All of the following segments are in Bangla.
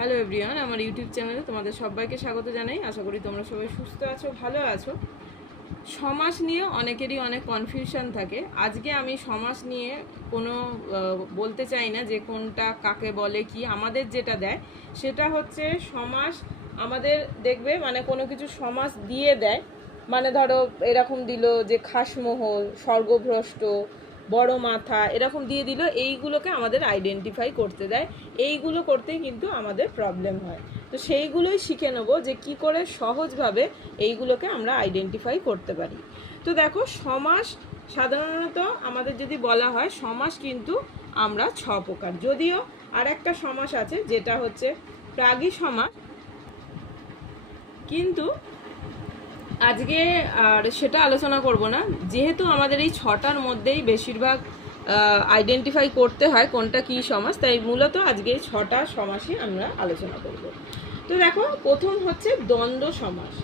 হ্যালো এভরিওয়ান আমার ইউটিউব চ্যানেলে তোমাদের সবাইকে স্বাগত জানাই। আশা করি তোমরা সবাই সুস্থ আছো, ভালো আছো। সমাজ নিয়ে অনেকেরই অনেক কনফিউশন থাকে। আজকে আমি সমাজ নিয়ে কোনো বলতে চাই না যে কোনটা কাকে বলে, কি আমাদের যেটা দেয়, সেটা হচ্ছে সমাজ আমাদের দেখবে মানে কোনো কিছু সমাজ দিয়ে দেয়। মানে ধরো এরকম দিল যে খাসমোহল, স্বর্গভ্রষ্ট বড় মাথা, এরকম দিয়ে দিল, এইগুলোকে আমাদের আইডেন্টিফাই করতে দেয়। এইগুলো করতেই কিন্তু আমাদের প্রবলেম হয়। তো সেইগুলোই শিখে নেব যে কি করে সহজভাবে এইগুলোকে আমরা আইডেন্টিফাই করতে পারি। তো দেখো, সমাস সাধারণত আমাদের যদি বলা হয়, সমাস কিন্তু আমরা ছ প্রকার। যদিও আর একটা সমাস আছে, যেটা হচ্ছে প্রাগী সমাস কিন্তু আজকে আর সেটা আলোচনা করব না। যেহেতু আমাদের এই ছটার মধ্যেই বেশিরভাগ আইডেন্টিফাই করতে হয় কোনটা কী সমাস, তাই মূলত আজকে ছটা সমাসই আমরা আলোচনা করব। তো দেখো, প্রথম হচ্ছে দ্বন্দ্ব সমাস।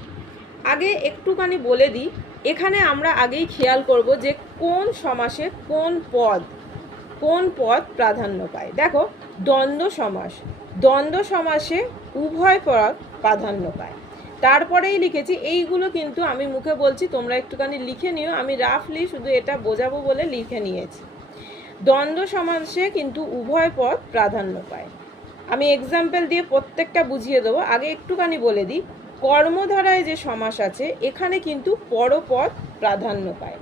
আগে একটুখানি বলে দিই, এখানে আমরা আগেই খেয়াল করব যে কোন সমাসে কোন পদ কোন পদ প্রাধান্য পায়। দেখো, দ্বন্দ্ব সমাস। দ্বন্দ্ব সমাসে উভয় পদ প্রাধান্য পায়। তারপরেই লিখেছি, এইগুলো কিন্তু আমি মুখে বলছি, তোমরা একটুখানি লিখে নিও। আমি রাফলি শুধু এটা বোঝাবো বলে লিখে নিয়েছি। দ্বন্দ্ব সমাসে কিন্তু উভয় পদ প্রাধান্য পায়। আমি এক্সাম্পল দিয়ে প্রত্যেকটা বুঝিয়ে দেবো। আগে একটুখানি বলে দিই, কর্মধারায় যে সমাস আছে, এখানে কিন্তু পরপদ প্রাধান্য পায়।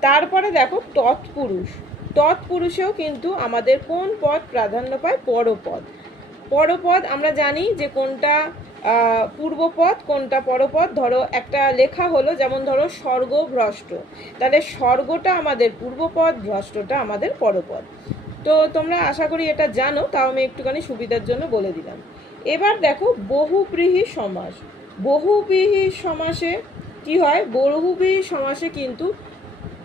তারপরে দেখো, তৎপুরুষ। তৎপুরুষেও কিন্তু আমাদের কোন পদ প্রাধান্য পায়? পরপদ। পরপদ আমরা জানি যে কোনটা পূর্বপদ, কোনটা পরপদ? ধরো, একটা লেখা হলো যেমন ধরো, স্বর্গ ভ্রষ্ট। তাহলে স্বর্গটা আমাদের পূর্বপদ, ভ্রষ্টটা আমাদের পরপদ। তো তোমরা আশা করি এটা জানো, তাও আমি একটুখানি সুবিধার জন্য বলে দিলাম। এবার দেখো, বহুব্রীহি সমাস। বহুব্রীহি সমাসে কি হয়? বহুব্রীহি সমাসে কিন্তু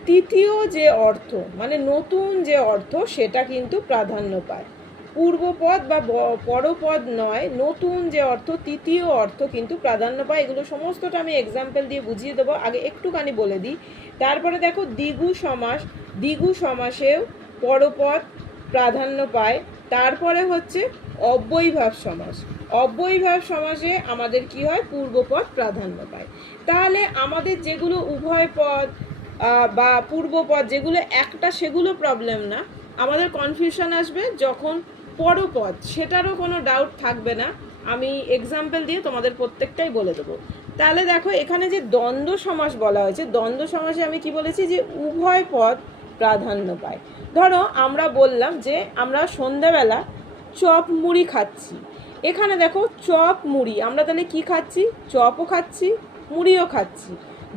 তৃতীয় যে অর্থ মানে নতুন যে অর্থ, সেটা কিন্তু প্রাধান্য পায়। পূর্বপদ বা পরপদ নয়, নতুন যে অর্থ, তৃতীয় অর্থ কিন্তু প্রাধান্য পায়। এগুলো সমস্তটা আমি এক্সাম্পল দিয়ে বুঝিয়ে দেবো। আগে একটুখানি বলে দিই। তারপরে দেখো, দ্বিগু সমাস, দ্বিগু সমাসেও পরপদ প্রাধান্য পায়। তারপরে হচ্ছে অব্যয়ীভাব সমাস। অব্যয়ীভাব সমাসে আমাদের কি হয়? পূর্বপদ প্রাধান্য পায়। তাহলে আমাদের যেগুলো উভয় পদ বা পূর্বপদ যেগুলো, একটা সেগুলো প্রবলেম না। আমাদের কনফিউশন আসবে যখন পরপদ সেটারও কোনো ডাউট থাকবে না। আমি এক্সাম্পল দিয়ে তোমাদের প্রত্যেকটাই বলে দেবো। তাহলে দেখো, এখানে যে দ্বন্দ্ব সমাস বলা হয়েছে, দ্বন্দ্ব সমাসে আমি কি বলেছি যে উভয় পদ প্রাধান্য পায়। ধরো, আমরা বললাম যে আমরা সন্ধ্যাবেলা চপ মুড়ি খাচ্ছি। এখানে দেখো, চপ মুড়ি, আমরা তাহলে কি খাচ্ছি? চপও খাচ্ছি, মুড়িও খাচ্ছি।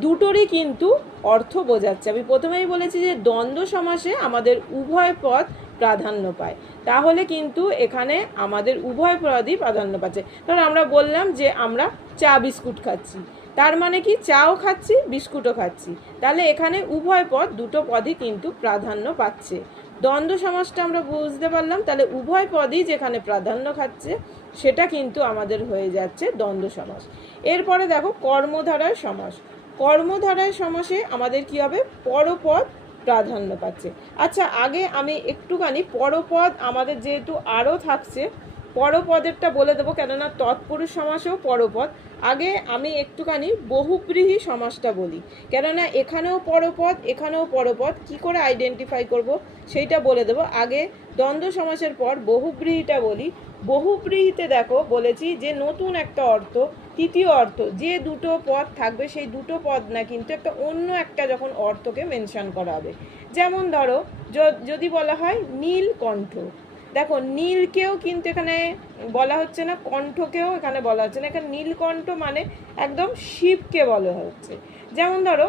দুটোরই কিন্তু অর্থ বোঝাচ্ছে। আমি প্রথমেই বলেছি যে দ্বন্দ্ব সমাসে আমাদের উভয় পদ প্রাধান্য পায়। তাহলে কিন্তু এখানে আমাদের উভয় পদই প্রাধান্য পাচ্ছে। ধর আমরা বললাম যে আমরা চা বিস্কুট খাচ্ছি। তার মানে কি? চাও খাচ্ছি, বিস্কুটও খাচ্ছি। তাহলে এখানে উভয় পদ, দুটো পদই কিন্তু প্রাধান্য পাচ্ছে। দ্বন্দ্ব সমাসটা আমরা বুঝতে পারলাম। তাহলে উভয় পদই যেখানে প্রাধান্য খাচ্ছে, সেটা কিন্তু আমাদের হয়ে যাচ্ছে দ্বন্দ্ব সমাস এরপরে দেখো কর্মধারায় সমাস। কর্মধারায় সমাসে আমাদের কি হবে? পরপদ প্রাধান্য পাচ্ছে। আচ্ছা আগে আমি একটুখানি পরপদ আমাদের যেহেতু আরও থাকছে, পরপদেরটা বলে দেবো কেননা তৎপুরুষ সমাসেও পরপদ। আগে আমি একটুখানি বহুব্রীহি সমাসটা বলি। কেননা এখানেও পরপদ এখানেও পরপদ কি করে আইডেন্টিফাই করব সেইটা বলে দেবো। আগে দ্বন্দ্ব সমাসের পর বহুব্রীহিটা বলি। বহুব্রীহিতে দেখো, বলেছি যে নতুন একটা অর্থ, তৃতীয় অর্থ, যে দুটো পদ থাকবে সেই দুটো পদ না কিন্তু একটা অন্য একটা যখন অর্থকে মেনশন করা হবে যেমন ধরো যদি বলা হয় নীলকণ্ঠ দেখো, নীলকেও কিন্তু এখানে বলা হচ্ছে না, কণ্ঠকেও এখানে বলা হচ্ছে না। এখানে নীলকণ্ঠ মানে একদম শিবকে বলা হচ্ছে। যেমন ধরো,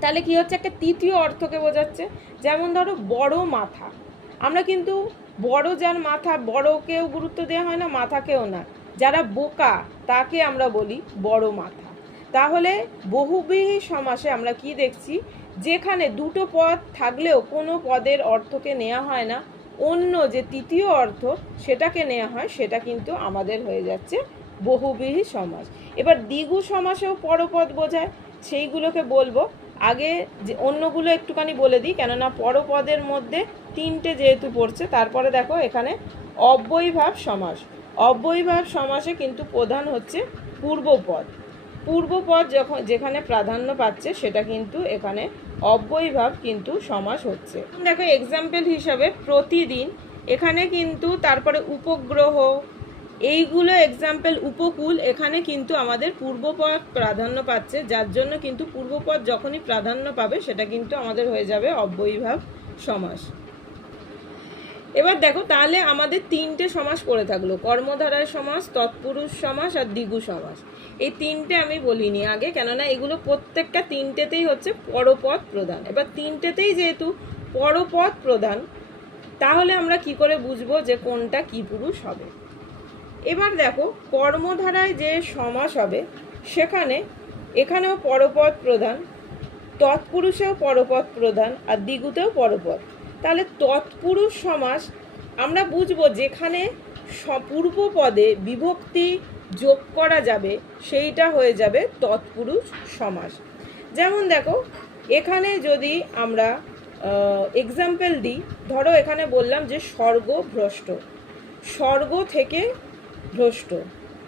তাহলে কি হচ্ছে? একটা তৃতীয় অর্থকে বোঝাচ্ছে। যেমন ধরো, বড় মাথা। আমরা কিন্তু বড় যার মাথা, বড়কেও গুরুত্ব দেওয়া হয় না, মাথাকেও না। যারা বোকা, তাকে আমরা বলি বড় মাথা। তাহলে বহুব্রীহি সমাসে আমরা কি দেখছি? যেখানে দুটো পদ থাকলেও কোনো পদের অর্থকে নেওয়া হয় না। অন্য যে তৃতীয় অর্থ সেটাকে নেওয়া হয়, সেটা কিন্তু আমাদের হয়ে যাচ্ছে বহুব্রীহি সমাস। এবার দ্বিগু সমাসেও পরপদ বোঝায়, সেইগুলোকে বলব। আগে যে অন্যগুলো একটুখানি বলে দিই, কেননা পরপদের মধ্যে তিনটে যেহেতু পড়ছে, তারপরে দেখো এখানে অব্যয়ীভাব সমাস। অব্যয়ীভাব সমাসে কিন্তু প্রধান হচ্ছে পূর্বপদ। পূর্বপদ যখন যেখানে প্রাধান্য পাচ্ছে, সেটা কিন্তু এখানে অব্যয়ীভাব কিন্তু সমাস হচ্ছে। দেখো এক্সাম্পল হিসাবে প্রতিদিন এখানে কিন্তু তারপরে উপগ্রহ, এইগুলো এক্সাম্পল উপকূল, এখানে কিন্তু আমাদের পূর্বপদ প্রাধান্য পাচ্ছে। যার জন্য কিন্তু পূর্বপদ যখনই প্রাধান্য পাবে, সেটা কিন্তু আমাদের হয়ে যাবে অব্যয়ীভাব সমাস। এবার দেখো, তাহলে আমাদের তিনটে সমাস পড়ে থাকল। কর্মধারায় সমাস, তৎপুরুষ সমাস আর দ্বিগু সমাস। এই তিনটে আমি বলিনি আগে, কেননা এগুলো প্রত্যেকটা তিনটেতেই হচ্ছে পরপদ প্রধান এবার তিনটেতেই যেহেতু পরপদ প্রধান তাহলে আমরা কি করে বুঝব যে কোনটা কি পুরুষ হবে? এবার দেখো, কর্মধারায় যে সমাস হবে, সেখানে এখানেও পরপদ প্রধান তৎপুরুষেও পরপদ প্রধান আর দ্বিগুতেও পরপদ তাহলে তৎপুরুষ সমাস, আমরা বুঝব যেখানে স- পূর্বপদে বিভক্তি যোগ করা যাবে, সেইটা হয়ে যাবে তৎপুরুষ সমাস। যেমন দেখো, এখানে যদি আমরা এক্সাম্পল দিই, ধরো এখানে বললাম যে স্বর্গ ভ্রষ্ট স্বর্গ থেকে ভ্রষ্ট।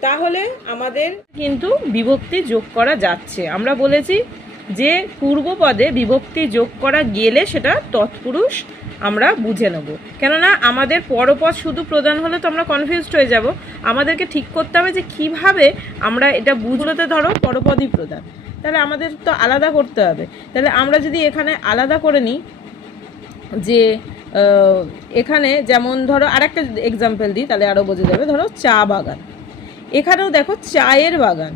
তাহলে আমাদের কিন্তু বিভক্তি যোগ করা যাচ্ছে। আমরা বলেছি যে পূর্বপদে বিভক্তি যোগ করা গেলে সেটা তৎপুরুষ আমরা বুঝে নেব। কেননা আমাদের পরপদ শুধু প্রদান হলে তো আমরা কনফিউজড হয়ে যাব। আমাদেরকে ঠিক করতে হবে যে কীভাবে আমরা এটা বুঝলোতে ধরো পরপদই প্রদান। তাহলে আমাদের তো আলাদা করতে হবে। তাহলে আমরা যদি এখানে আলাদা করে নিই যে এখানে যেমন ধরো আরেকটা এক্সাম্পল দিই, তাহলে আরও বোঝা যাবে। ধরো চা বাগান। এখানেও দেখো চায়ের বাগান।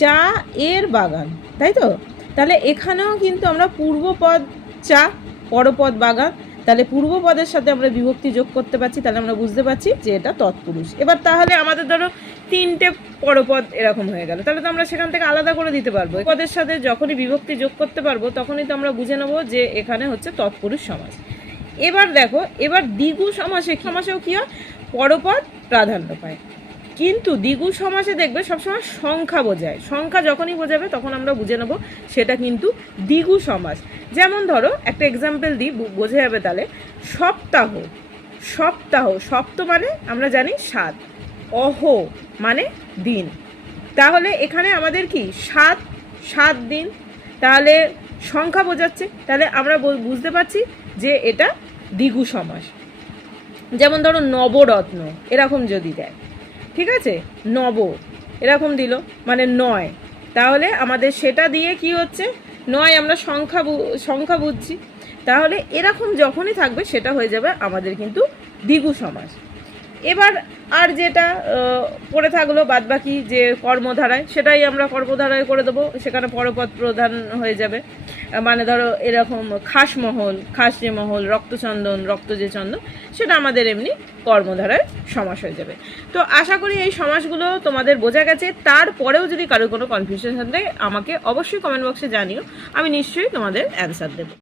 চা এর বাগান, তাই তো? তাহলে এখানেও কিন্তু আমরা পূর্বপদ চা, পরপদ বাগান তাহলে পূর্বপদের সাথে আমরা বিভক্তি যোগ করতে পারছি, তাহলে আমরা বুঝতে পারছি যে এটা তৎপুরুষ। এবার তাহলে আমাদের ধরো তিনটে পরপদ এরকম হয়ে গেল। তাহলে তো আমরা সেখান থেকে আলাদা করে দিতে পারব। পদের সাথে যখনই বিভক্তি যোগ করতে পারব, তখনই তো আমরা বুঝে নেব যে এখানে হচ্ছে তৎপুরুষ সমাজ এবার দেখো, এবার দ্বিগু সমাসে সমাসেও কি হয়? পরপদ প্রাধান্য পায়। কিন্তু দ্বিগু সমাসে দেখবে সবসময় সংখ্যা বোঝায়। সংখ্যা যখনই বোঝাবে তখন আমরা বুঝে নেব সেটা কিন্তু দ্বিগু সমাস। যেমন ধরো, একটা এক্সাম্পল দিই বোঝা যাবে তাহলে। সপ্তাহ সপ্তাহ, সপ্ত মানে আমরা জানি সাত। অহ মানে দিন। তাহলে এখানে আমাদের কি? সাত সাত দিন। তাহলে সংখ্যা বোঝাচ্ছে। তাহলে আমরা বুঝতে পারছি যে এটা দ্বিগু সমাস। যেমন ধরো নবরত্ন, এরকম যদি দেয়। ঠিক আছে? নব। এরকম দিল। মানে নয়। তাহলে আমাদের সেটা দিয়ে কি হচ্ছে? নয় আমরা সংখ্যা সংখ্যা বুঝছি। তাহলে এরকম যখনই থাকবে সেটা হয়ে যাবে আমাদের কিন্তু দ্বিগু সমাস। এবার আর যেটা পড়ে থাকল বাদবাকি যে কর্মধারায়, সেটাই আমরা কর্মধারায় করে দেবো। সেখানে পরপদ প্রধান হয়ে যাবে। মানে ধরো এরকম খাসমহল খাস যে মহল রক্তচন্দন রক্ত যে চন্দন, সেটা আমাদের এমনি কর্মধারায় সমাস হয়ে যাবে। তো আশা করি এই সমাসগুলো তোমাদের বোঝা গেছে। তারপরেও যদি কারোর কোনো কনফিউশন থাকে, আমাকে অবশ্যই কমেন্ট বক্সে জানিও। আমি নিশ্চয়ই তোমাদের অ্যান্সার দেবো।